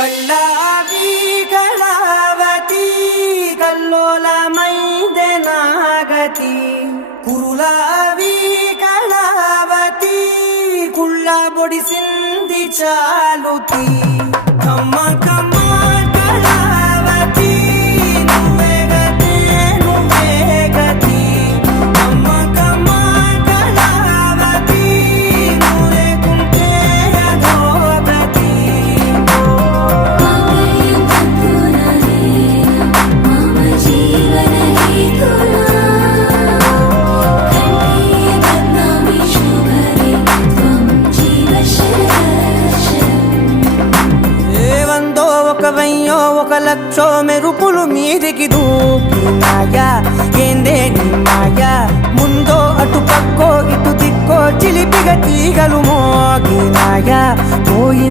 ಕಳ್ಳಾವಿ ಕಳಾವತಿ ಕಲ್ಲೋಲಮೈದೆ ನಾಗತಿ ಕುರುಲಾವಿ ಕಳಾವತಿ ಕುಳ್ಳ ಬೊಡಿಸಿಂದಿ ಚಾಲುತಿ ಕಮ್ಮ ಕಮ್ಮ ಕಳಾವತಿ నువ్వే గతి నువ్వే గతి కమ్మ కమ్మ కళావతి నువ్వు లేకుంటే అధోగతి వెయ్యో ఒక లక్షో మెరుపులు మీదికి దూకినాయా ఏందే నీ మాయా ముందో అటు పక్కో ఇటు దిక్కో చిలిపిగ తీగలు మోగినాయా పోయి